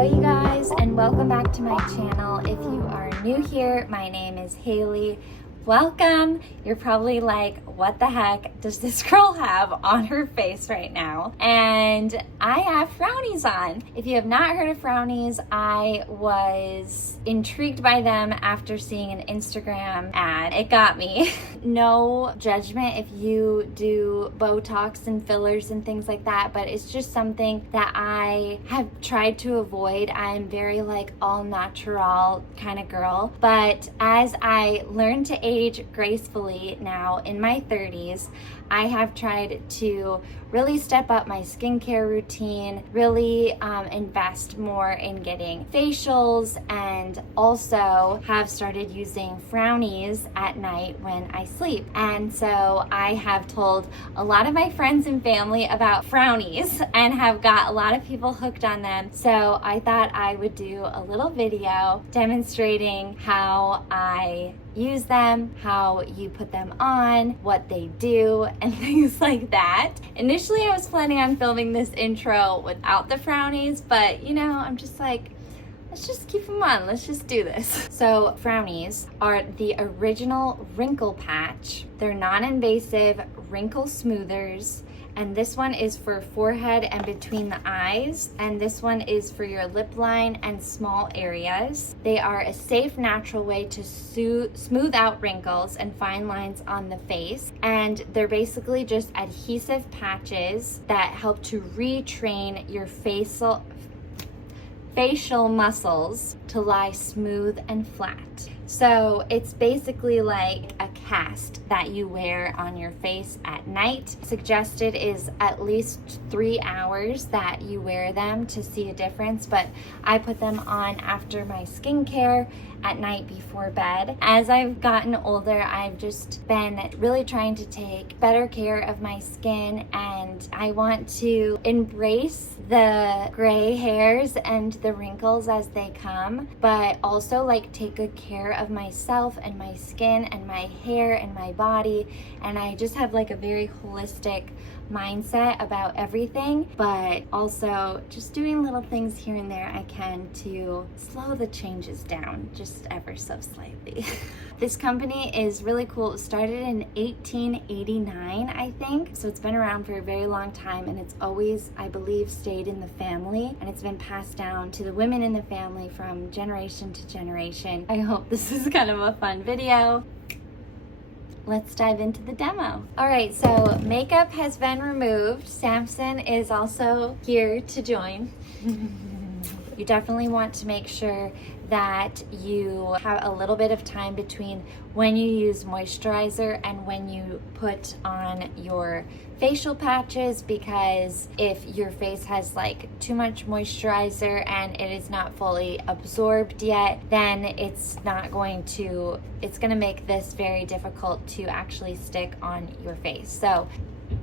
Hello you guys, and welcome back to my channel. If you are new here, my name is Haley. Welcome. You're probably like, what the heck does this girl have on her face right now? And I have Frownies on. If you have not heard of Frownies, I was intrigued by them after seeing an Instagram ad. It got me. No judgment if you do Botox and fillers and things like that, but it's just something that I have tried to avoid. I'm very like all natural kind of girl, but as I learned to age gracefully now in my 30s, I have tried to really step up my skincare routine, really invest more in getting facials, and also have started using Frownies at night when I sleep. And so I have told a lot of my friends and family about Frownies and have got a lot of people hooked on them. So I thought I would do a little video demonstrating how I use them, how you put them on, what they do, and things like that. Initially, I was planning on filming this intro without the Frownies, but you know, I'm just like, let's just keep them on. Let's just do this. So Frownies are the original wrinkle patch. They're non-invasive wrinkle smoothers. And this one is for forehead and between the eyes. And this one is for your lip line and small areas. They are a safe, natural way to smooth out wrinkles and fine lines on the face. And they're basically just adhesive patches that help to retrain your facial muscles to lie smooth and flat. So it's basically like a cast that you wear on your face at night. Suggested is at least 3 hours that you wear them to see a difference, but I put them on after my skincare at night before bed. As I've gotten older, I've just been really trying to take better care of my skin, and I want to embrace the gray hairs and the wrinkles as they come, but also like take good care of myself and my skin and my hair and my body. And I just have like a very holistic mindset about everything, but also just doing little things here and there I can to slow the changes down just ever so slightly. This company is really cool. It was started in 1889, I think. So it's been around for a very long time, and it's always, I believe, stayed in the family, and it's been passed down to the women in the family from generation to generation. I hope this is kind of a fun video. Let's dive into the demo. All right, so makeup has been removed. Samson is also here to join. You definitely want to make sure that you have a little bit of time between when you use moisturizer and when you put on your facial patches, because if your face has like too much moisturizer and it is not fully absorbed yet, then it's going to make this very difficult to actually stick on your face. So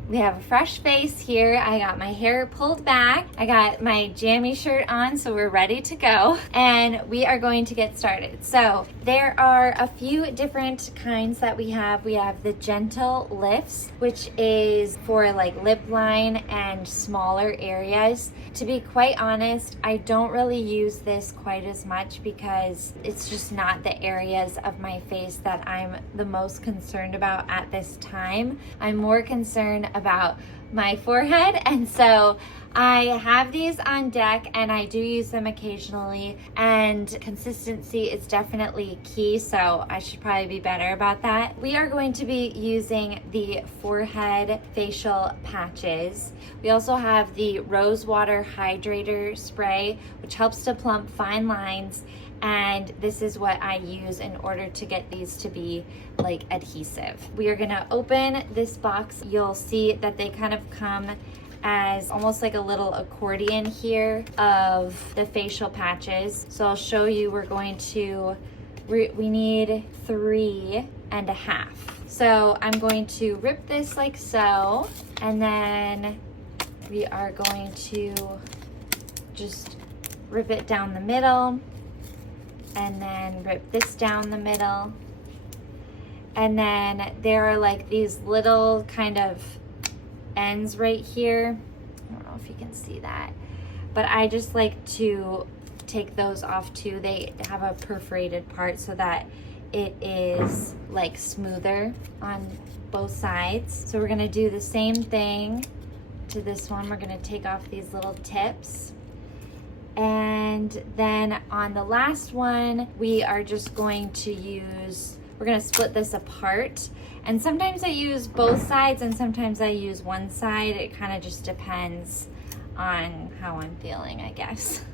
we have a fresh face here. I got my hair pulled back. I got my jammy shirt on, so we're ready to go. And we are going to get started. So there are a few different kinds that we have. We have the gentle lifts, which is for like lip line and smaller areas. To be quite honest, I don't really use this quite as much because it's just not the areas of my face that I'm the most concerned about at this time. I'm more concerned about my forehead, and so I have these on deck and I do use them occasionally, and consistency is definitely key, so I should probably be better about that. We are going to be using the forehead facial patches. We also have the rose water hydrator spray, which helps to plump fine lines, and this is what I use in order to get these to be like adhesive. We are gonna open this box. You'll see that they kind of come as almost like a little accordion here of the facial patches. So I'll show you, we need 3.5. So I'm going to rip this like so, and then we are going to just rip it down the middle, and then rip this down the middle. And then there are like these little kind of ends right here. I don't know if you can see that, but I just like to take those off too. They have a perforated part so that it is like smoother on both sides. So we're gonna do the same thing to this one. We're gonna take off these little tips. And then on the last one, we are just going to use, we're gonna split this apart. And sometimes I use both sides and sometimes I use one side. It kind of just depends on how I'm feeling, I guess.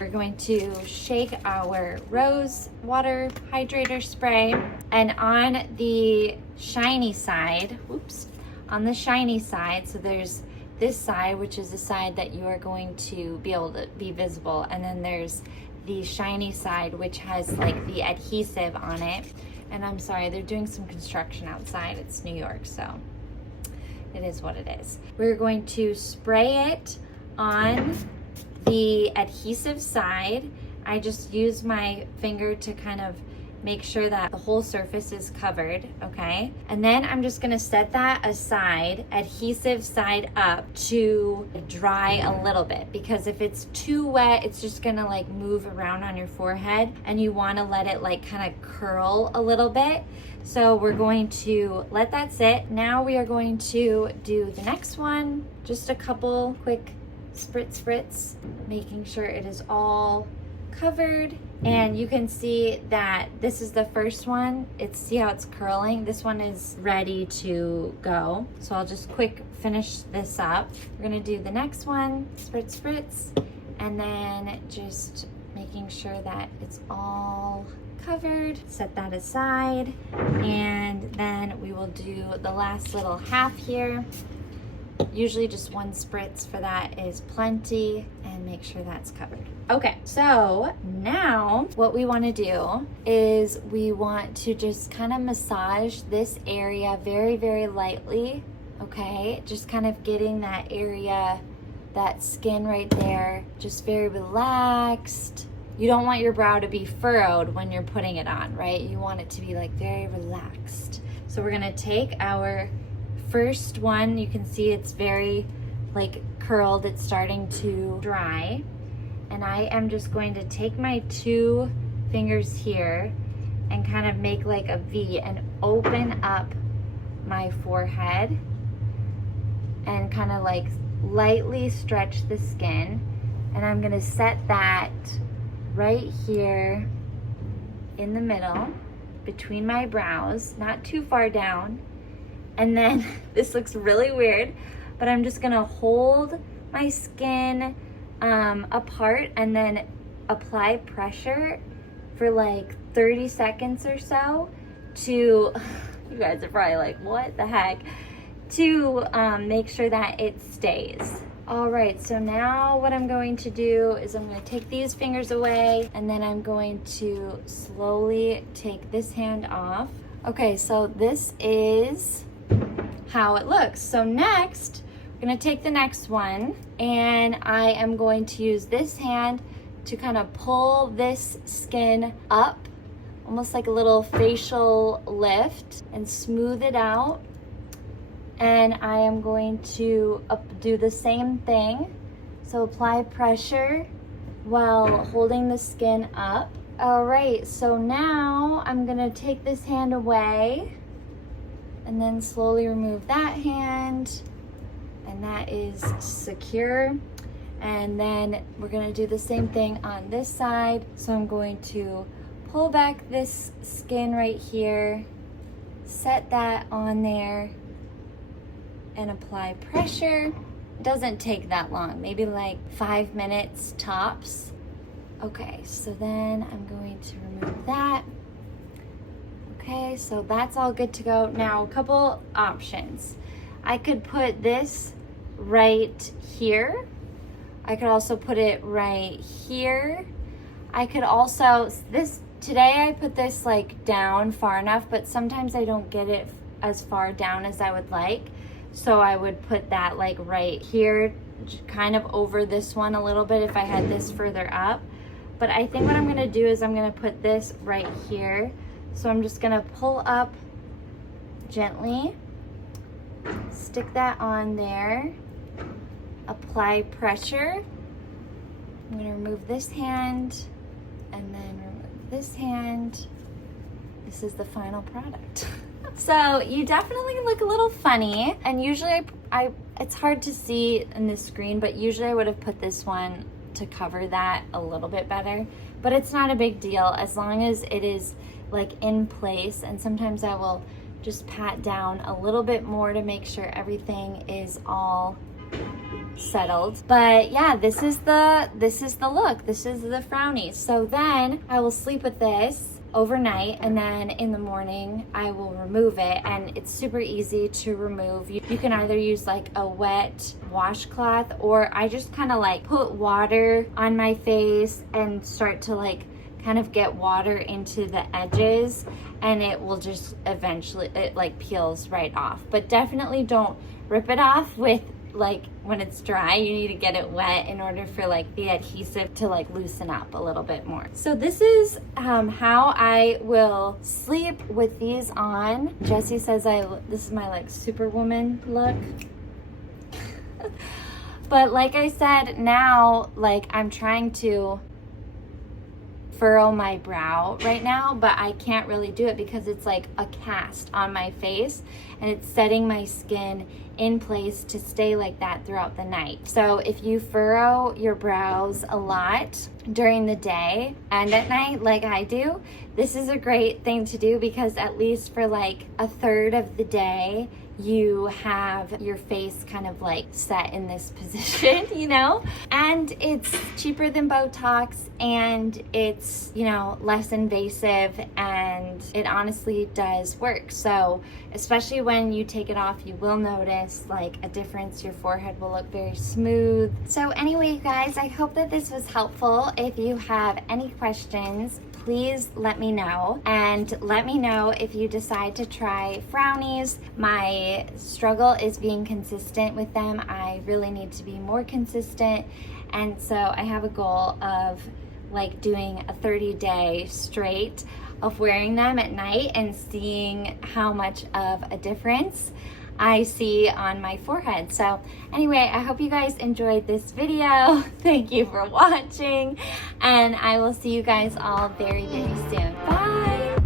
We're going to shake our rose water hydrator spray, and on the shiny side, on the shiny side, so there's this side, which is the side that you are going to be able to be visible, and then there's the shiny side, which has like the adhesive on it. And I'm sorry, they're doing some construction outside. It's New York, so it is what it is. We're going to spray it on the adhesive side. I just use my finger to kind of make sure that the whole surface is covered, okay? And then I'm just gonna set that aside, adhesive side up, to dry a little bit, because if it's too wet, it's just gonna like move around on your forehead, and you wanna let it like kind of curl a little bit. So we're going to let that sit. Now we are going to do the next one. Just a couple quick spritz, making sure it is all covered. And you can see that this is the first one. See how it's curling? This one is ready to go. So I'll just quick finish this up. We're gonna do the next one, spritz, and then just making sure that it's all covered. Set that aside, and then we will do the last little half here. Usually just one spritz for that is plenty, and make sure that's covered. Okay, so now what we want to do is we want to just kind of massage this area very, very lightly, okay? Just kind of getting that area, that skin right there, just very relaxed. You don't want your brow to be furrowed when you're putting it on, right? You want it to be like very relaxed. So we're gonna take our first one. You can see it's very like curled, it's starting to dry, and I am just going to take my two fingers here and kind of make like a V and open up my forehead and kind of like lightly stretch the skin, and I'm gonna set that right here in the middle between my brows, not too far down. And then this looks really weird, but I'm just gonna hold my skin apart and then apply pressure for like 30 seconds or so to, you guys are probably like, what the heck? To make sure that it stays. All right, so now what I'm going to do is I'm gonna take these fingers away, and then I'm going to slowly take this hand off. Okay, so this is how it looks. So next, we're gonna take the next one, and I am going to use this hand to kind of pull this skin up, almost like a little facial lift, and smooth it out. And I am going to do the same thing. So apply pressure while holding the skin up. All right, so now I'm gonna take this hand away and then slowly remove that hand, and that is secure. And then we're gonna do the same thing on this side. So I'm going to pull back this skin right here, set that on there, and apply pressure. It doesn't take that long, maybe like 5 minutes tops. Okay, so then I'm going to remove that. Okay, so that's all good to go. Now, a couple options. I could put this right here. I could also put it right here. I could also, today I put this like down far enough, but sometimes I don't get it as far down as I would like. So I would put that like right here, kind of over this one a little bit if I had this further up. But I think what I'm gonna do is I'm gonna put this right here. So I'm just gonna pull up gently, stick that on there, apply pressure, I'm gonna remove this hand and then remove this hand. This is the final product. So you definitely look a little funny, and usually it's hard to see in this screen, but usually I would have put this one to cover that a little bit better, but it's not a big deal as long as it is like in place. And sometimes I will just pat down a little bit more to make sure everything is all settled. But yeah, this is the look. This is the Frownies. So then I will sleep with this overnight, and then in the morning I will remove it, and it's super easy to remove. You can either use like a wet washcloth, or I just kind of like put water on my face and start to like kind of get water into the edges, and it will just eventually, it like peels right off. But definitely don't rip it off with like when it's dry. You need to get it wet in order for like the adhesive to like loosen up a little bit more. So this is how I will sleep with these on. Jessie says this is my like superwoman look. But like I said, now like I'm trying to furrow my brow right now, but I can't really do it because it's like a cast on my face, and it's setting my skin in place to stay like that throughout the night. So if you furrow your brows a lot during the day and at night like I do, this is a great thing to do, because at least for like a third of the day you have your face kind of like set in this position, you know? And it's cheaper than Botox, and it's, you know, less invasive, and it honestly does work. So especially when you take it off, you will notice like a difference. Your forehead will look very smooth. So anyway, you guys, I hope that this was helpful. If you have any questions, please let me know, and let me know if you decide to try Frownies. My struggle is being consistent with them. I really need to be more consistent, and so I have a goal of like doing a 30-day straight of wearing them at night and seeing how much of a difference I see on my forehead. So anyway, I hope you guys enjoyed this video. Thank you for watching, and I will see you guys all very, very soon. Bye!